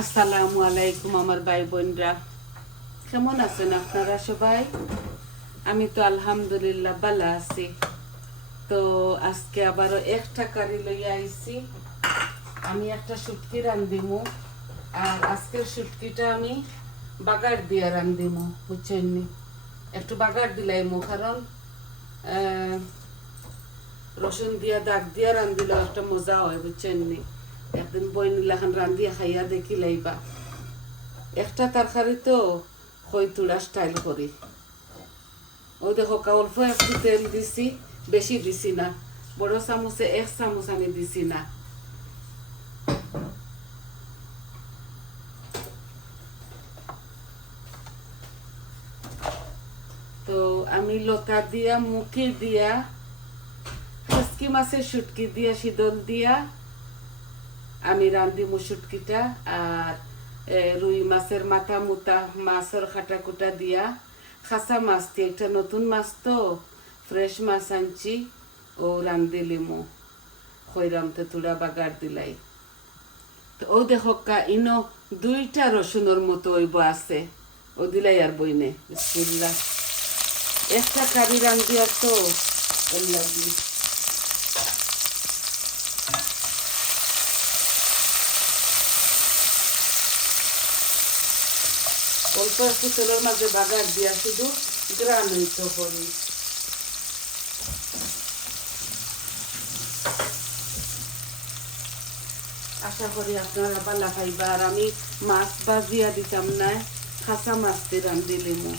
আসসালামু আলাইকুম আমার ভাই বোনরা, কেমন আছেন আপনারা সবাই? আমি তো আলহামদুলিল্লাহ ভালো আছি। তো আজকে আবারও একটা কারি লইয়া আইছি। আমি একটা শুটকি রান্ধিমু, আর আজকের শুটকিটা আমি বাগার দিয়া রান্ধিমু, বুঝছেন নি? একটু বাগার দিলাইমু, কারণ রসুন দিয়া দাগ দিয়া রান্ধিলেও একটা মজা হয়, বুঝছেন নি? একদিন বইনিলাখান রান্ধিয়া খাইয়া দেখি লাইবা। একটা তরকারি তো খৈতুড়া স্টাইল করি। ওই দেখো অল্প একটু তেল দিছি, বেশি দিছি না, বড় চামচে 1 চামচ আমি দিছি না। তো আমি লতা দিয়া, মুখি দিয়া, হাসকি মাছের শুটকি দিয়া, শীতল দিয়া আমি রান্ধিমু শুটকিটা। আর রুই মাছের মাথা মুতা, মাছের খাটা কুটা দিয়া, খাসা মাছ দিয়ে, একটা নতুন মাছ তো ফ্রেশ মাছ আনছি, ও রান্ধিলিমু খৈরাম তেতুড়া বাগার দিলাই। তো ও দেখো ইনো 2টা রসুনের মতো ওইব আছে, ও দিলাই আর বইনে বিসমিল্লাহ। একটা কারি রান্ধিয়া তো ওই লাগি। অল্প একটু তেলের মাঝে বাগার দিয়া শুধু গ্রানিত করি। আশা করি আপনারা ভালো খাইবা। আর আমি মাছ ভাজিয়া দিতাম না, খাসা মাছ দিয়ে রান্ধিলিমু।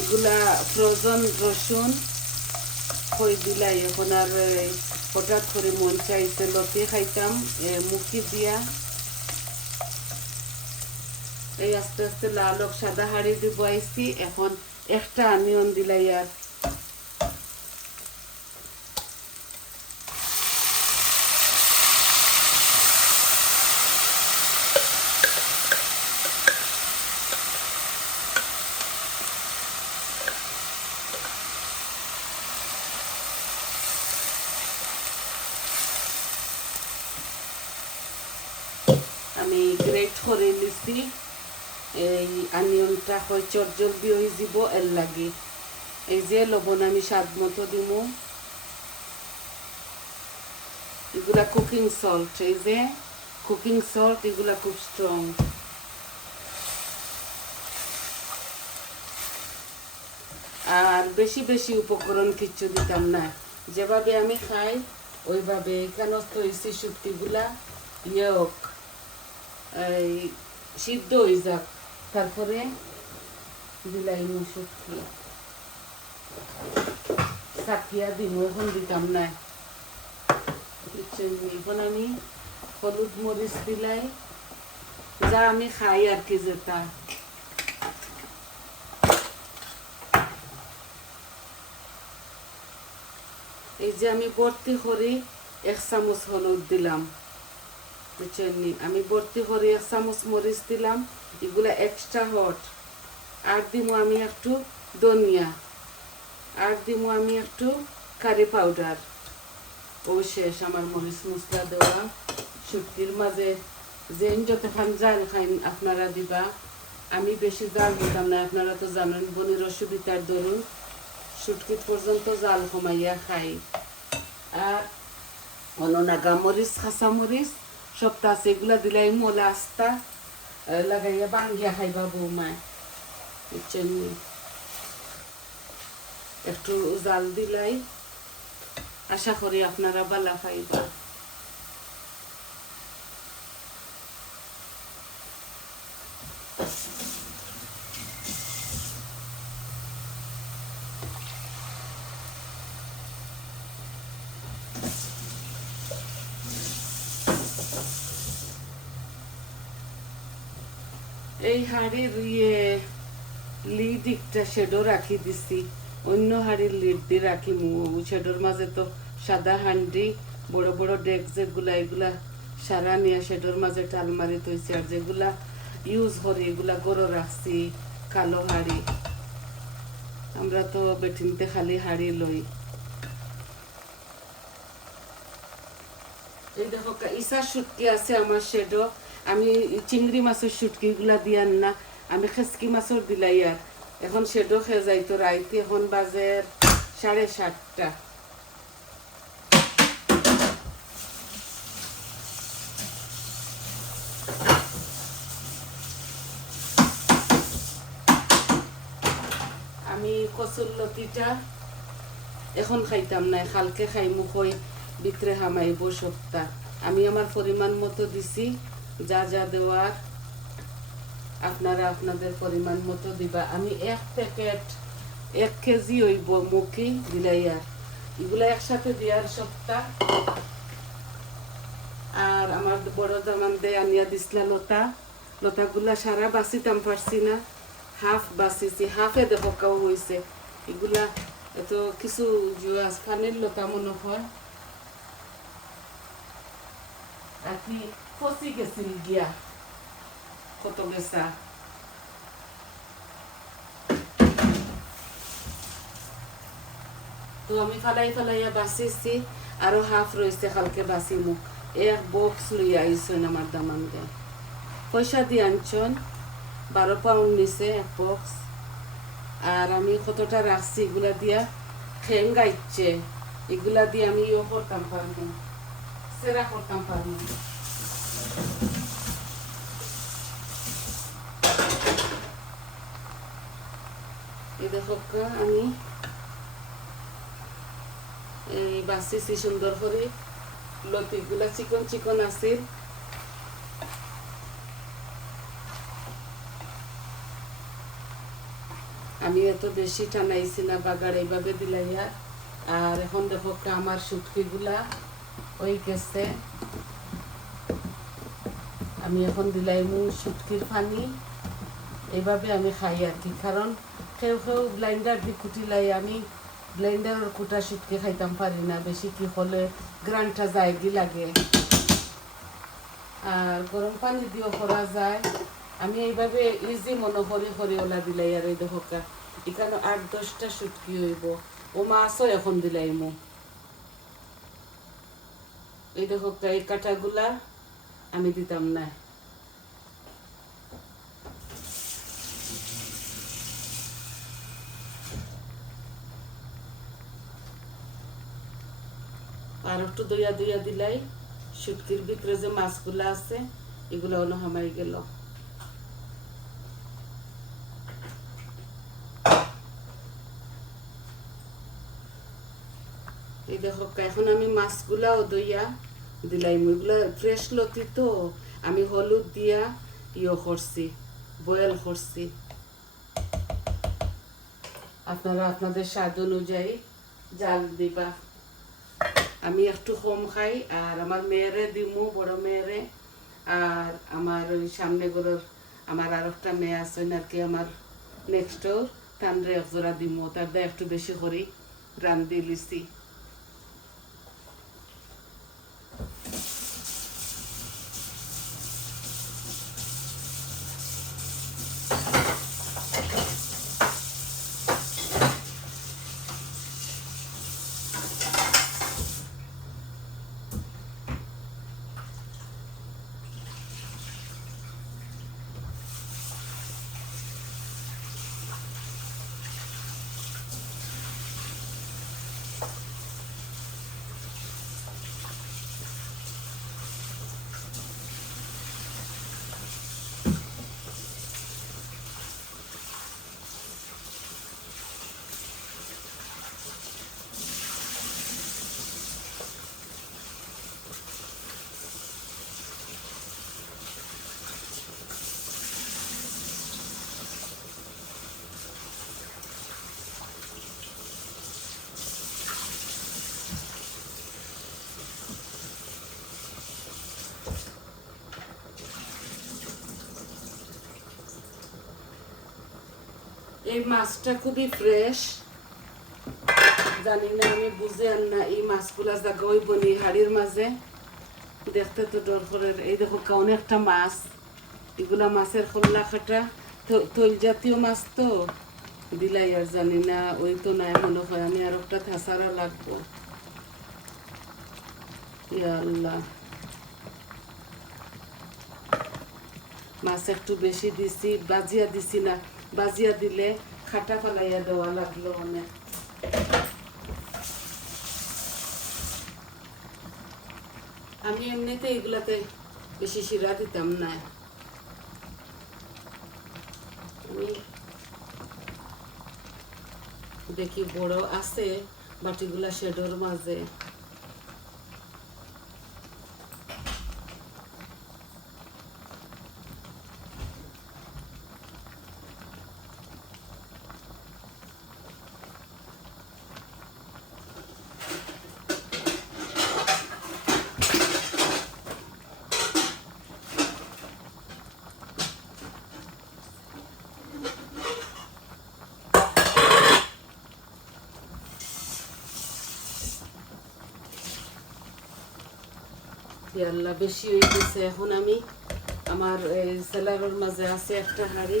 এগুলা ফ্রোজন রসুন কই দিলাই। এখন আর হঠাৎ করে মন চাইছে লতি খাইতাম, মুখি দিয়া। এই আস্তে আস্তে লাল সাদা হাড়ি দিব আইছি। এখন একটা অনিয়ন দিলাই। আর আমি গ্রেট করে নিছি। এই অনিয়নটা হয় চটজলদি হয়ে যাব, এর লাগে এই যে লবণ আমি স্বাদ মতো দিমু। এগুলা কুকিং সল্ট, এই যে কুকিং সল্ট, এগুলা খুব স্ট্রং। আর বেশি বেশি উপকরণ কিচ্ছু দিতাম না, যেভাবে আমি খাই ওইভাবে। কেন তো হয়েছি শুটকিগুলা ইয়ক এই সিদ্ধ হয়ে যাক, তারপরে দিলাই শুটকি সাকিয়া দিন, এখন দিতাম না। এখন আমি হলুদ মরিচ দিলাই, যা আমি খাই আর কি, যেটা। এই যে আমি ভর্তি করি 1 চামচ হলুদ দিলাম, বুঝছেন? আমি ভর্তি করি 1 চামচ মরিচ দিলাম, এগুলা এক্সট্রা হট। আর দিমু আমি একটু ধনিয়া, আর দিমু আমি একটু কারি পাউডার। ও শেষ আমার মরিচ মশলা দেওয়া। শুটকির মাঝে যে যতক্ষণ জাল খাইন আপনারা দিবা। আমি বেশি জাল দিতাম না, আপনারা তো জানেন বোনের অসুবিধার দরুন শুটকি পর্যন্ত জাল কমাইয়া খাই। আর অননাগা মরিচ, খাসা মরিচ সবটা আছে, এগুলা দিলাই মোলা আস্তা লাগাইয়া বাঙ্গিয়া খাইবা বৌমায়, বুঝছেন? একটু জাল দিলাই, আশা করি আপনারা ভালো খাইবা। এই হাড়ির লিড একটা শেডো রাখি দিছি, অন্য হাড়ির লিড দিয়ে রাখি। শেডোর মাঝে তো সাদা হান্ডি, বড় বড় ডেক যেগুলা, এগুলা সারা নিয়ে শেডোর মাঝে একটা আলমারি তৈছে। আর যেগুলা ইউজ করি এগুলা গরো রাখছি কালো হাড়ি। আমরা তো বেটিনতে খালি হাড়ি লই। এই দেখো ইসা শুটকি আছে আমার শেডো, আমি চিংড়ি মাছের শুটকিগুলা দিয়ান না, আমি খেসকি মাছের দিলাই আর এখন শেডো খেয়ে যাইতো রাইতে, এখন বাজে 7:30। আমি কচুর লতিটা এখন খাইতাম না, কালকে খাইমু, কই ভিতরে হামাইব সপ্তাহ। আমি আমার পরিমাণ মতো দিছি, যা যা দেওয়ার আপনারা আপনাদের পরিমাণ মতো দিবা। আমি 1 কেজি হইব মুখি দিলাই আর এগুলা একসাথে দিয়ার সপ্তাহ। আর আমার বড় জামান দে আনিয়া দিসলা লতাগুলা সারা বাঁচিতাম পারছি না, হাফ বাঁচিছি, হাফে দেখো কাউ হয়েছে। এগুলা এত কিছু ফানির লতা মনে হয় আর কি ফসি গেছিল গিয়া কত গেছা। তো আমি ফালাইয়া বাঁচিছি, আরো হাফ রয়েছে, কালকে বাঁচিমু। 1 বক্স লইয়া আইসন আমার দামান দে, পয়সা দিয়ে আনছন, 12 পাউন্ড নিছে 1 বক্স। আর আমি কতটা রাখছি, এগুলা দিয়া খেং গাইছে, এগুলা দিয়ে আমি করতাম পারবো, সেরা করতাম পারবো। এই দেখো আমি এই বাঁচিছি সুন্দর করে, লতিগুলা চিকন চিকন আছিল। আমি এত বেশি টানাইছি না, বাগার এইভাবে দিলাইয়া। আর এখন দেখো আমার শুটকিগুলা ওই গেছে, আমি এখন দিলাইমু শুটকির পানি। এইভাবে আমি খাই আর কি, কারণ কেউ ব্লাইন্ডার দিয়ে কুটিলাই, আমি ব্লেন্ডারের কুটা শুটকি খাইতাম পারি না, বেশি কি হলে গ্রানটা জায়গি লাগে। আর গরম পানি দিয়েও করা যায়, আমি এইভাবে ইজি মনে করি ওলা দিলাই। আর এই দেখো এখানে 8-10টা শুটকি হইব, ও মাছও এখন দিলাইমু। এই দেখো এই কাটাগুলা আমি দিতাম না। আর একটু দইয়া দিলাই, শুটকির ভিতরে যে মাছগুলা আছে এগুলা অন্য হামাই গেল। এই দেখো এখন আমি মাছগুলাও দইয়া দিলাই, এগুলা ফ্রেশ লতি তো, আমি হলুদ দিয়া করছি, বয়েল করছি। আপনারা আপনাদের স্বাদ অনুযায়ী জাল দিবা। আমি একটু কম খাই, আর আমার মেয়েরে দিমু, বড় মেয়েরে। আর আমার ওই সামনে ঘরের আমার আর একটা মেয়ে আছে আর কি, আমার নেক্সট ডোর, তানরে একজোড়া দিমু, তার দা একটু বেশি করি রান্ধি লিছি। এই মাছটা খুবই ফ্রেশ, জানি না আমি বুঝে না এই মাছগুলা জায়গা ওই বনি হাড়ির মাঝে দেখতে তো ডর করে। এই দেখো অনেকটা মাছ, এগুলা মাছের খোলা খাটা তৈল জাতীয় মাছ তো দিলাই। আর জানি না ওই তো নাই মনে হয়, আমি আর একটা থাসারা লাগবো। ইয়া আল্লাহ, মাছ একটু বেশি দিছি, বাজিয়া দিছি না, বাজিয়া দিলে খাটা ফালাইয়া দেওয়া লাগলো অনেক। আমি এমনিতে এগুলাতে বেশি শিরা দিতাম না, আমি দেখি বড় আছে বাটিগুলা শেডোর মাঝে। আল্লাহ বেশি হয়ে গেছে। এখন আমি আমার সেলারের মাঝে আছে একটা হাঁড়ি,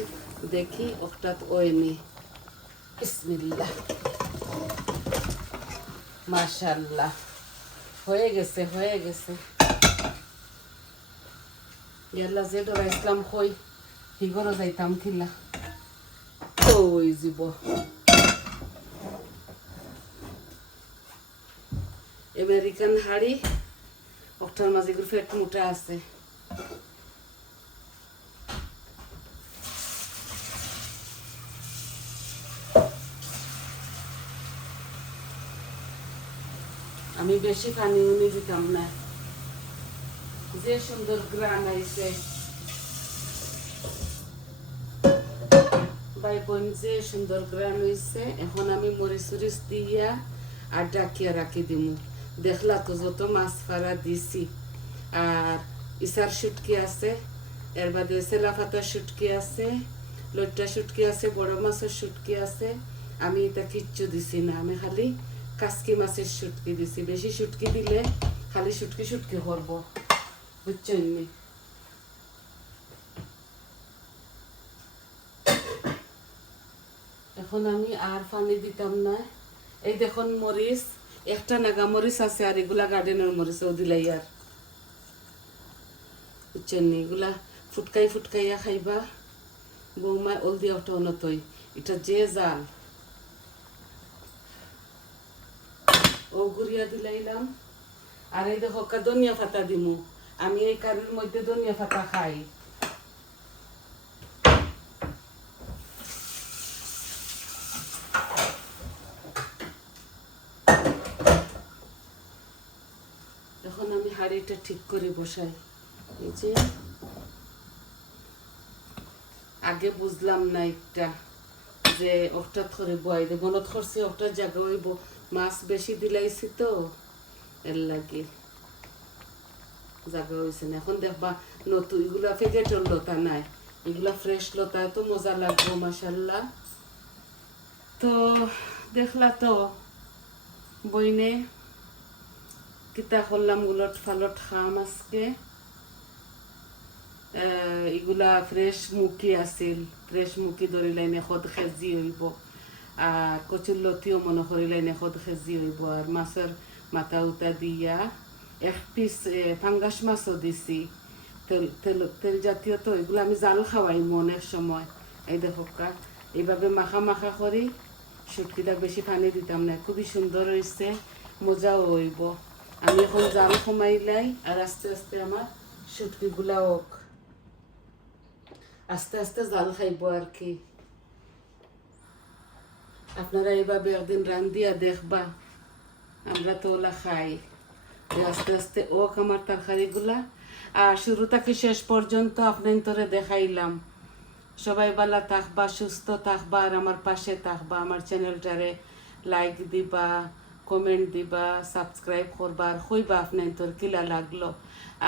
দেখি ওটাত ওয়নি। বিসমিল্লাহ, মাশাআল্লাহ, হয়ে গেছে হয়ে গেছে। ইয়াল্লা যে ডরা ইসলাম কই হিগরও যাইতাম খিলা ওই যাব। আমেরিকান হাঁড়ি, ওটার মাঝে ফেট মোটা আছে। আমি বেশি পানি উনি দিতাম না। যে সুন্দর গ্রান আইছে ভাই বোন, যে সুন্দর গ্রান হয়েছে। এখন আমি মরিচ উরিচ দিয়া আর ডাকিয়া রাখি দিমু। দেখলা তো যত মাছ ফাড়া দিছি, আর ইসার শুটকি আছে, এর বাদে সেলা ফাতার শুটকি আছে, লইট্টা শুটকি আছে, বড় মাছের শুটকি আছে। আমি এটা কিচ্ছু দিছি না, আমি খালি কাসকি মাছের শুটকি দিছি। বেশি শুটকি দিলে খালি শুটকি শুটকি করব, বুঝছেন নি? এখন আমি আর পানি দিতাম না। এই দেখুন মরিচ, একটা নাগা মরিচ আছে, আর এগুলা গার্ডেনের মরিচ ও দিলাই। আর বুঝছেন নি, এগুলা ফুটকাই ফুটকাইয়া খাইবা। বৌমা ওল দিয়া ওটা নতই, এটা যে জাল ও ঘুরিয়া দিলাইলাম। আর এই দেখো ধনিয়া পাতা দিমু। আমি এই কারির মধ্যে ধনিয়া পাতা খাই। এখন আমি হাঁড়িটা ঠিক করে বসাই। এই যে আগে বুঝলাম না একটা, যে ওটা ধরে বয় দে মনত করছি ওটার জায়গা হইব। মাছ বেশি দিলাইছি তো এর লাগে জায়গা হয়েছে না। এখন দেখবা নতুন এগুলা প্যাকেটের লতা নাই, এগুলা ফ্রেশ লতা, এত মজা লাগবো মাশাল্লাহ। তো দেখলা তো বইনে কিতা করলাম, উলট ফালট খাম আজকে। এগুলা ফ্রেশ মুখি আছিল, ফ্রেশ মুখি ধরিলাইন 1 কেজি হইব। আর কচুর লতিও মনে করিলাইন 1 কেজি হইব। আর মাছের মাথা উতা দিয়া 1 পিস ফাঙ্গাস মাছও দিছি। তেল জাতীয় তো এগুলো আমি জাল খাওয়াই অনেক সময়। এই দেখো এইভাবে মাখা মাখা করি। শুটকিটা বেশি পানি দিতাম না, খুবই সুন্দর হয়েছে, মজাও হইব। আমি এখন জাল কমাইলাই, আর আস্তে আস্তে আমার শুটকিগুলা হোক, আস্তে আস্তে জাল খাইব আর কি। আপনারা এইভাবে একদিন রান্ধিয়া দেখবা, আমরা তো ওলা খাই। আস্তে আস্তে ওক আমার তরকারিগুলা। আর শুরু থেকে শেষ পর্যন্ত আপনার দেখাইলাম। সবাই ভালো থাকবা, সুস্থ থাকবা, আর আমার পাশে থাকবা। আমার চ্যানেলটারে লাইক দিবা, কমেন্ট দিবা, সাবস্ক্রাইব করবা, আর কইবা আপনার কিলা লাগলো।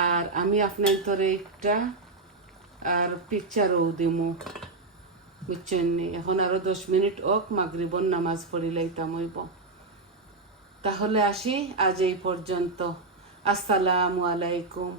আর আমি আপনার একটা আর পিকচারও দিমু, বুঝছেন নি? এখন আরো 10 মিনিট ওক, মাগরিবর নামাজ পড়িলাইতাম হইব। তাহলে আসি, আজ এই পর্যন্ত। আসসালামু আলাইকুম।